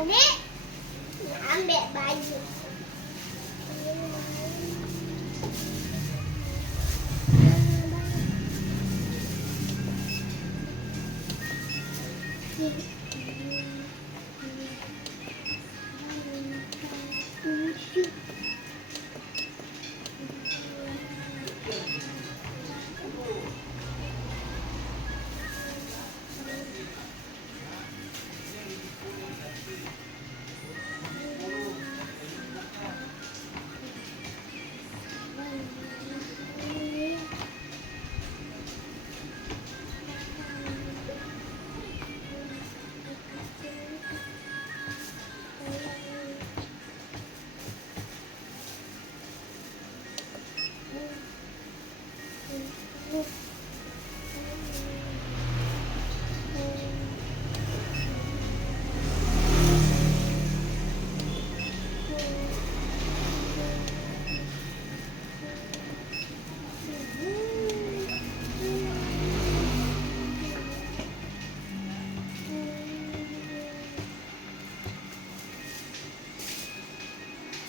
Nek, ambil baju.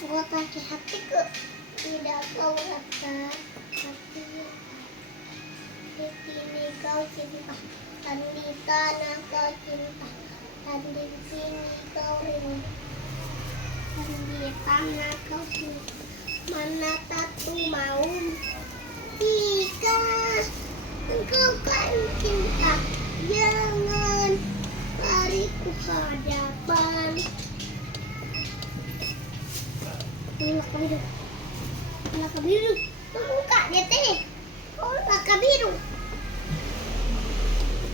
Gua pakai hatiku, tidak kau rasa hatinya. Di sini kau cinta, dan di tanah kau cinta, dan di sini kau rindu, dan di tanah kau cinta. Mana satu mau jika engkau kan cinta, jangan lariku hadapan. Ini laka biru. Laka biru. Buka, lihat ini. Oh, laka biru.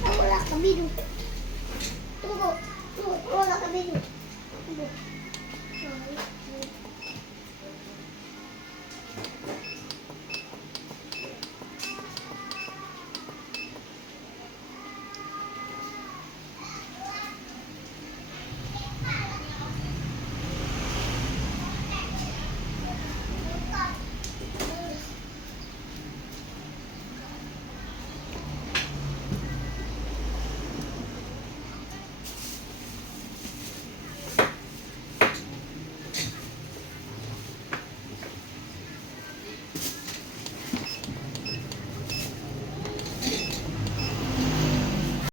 Oh, laka biru. Tunggu. Oh, laka biru. Tunggu.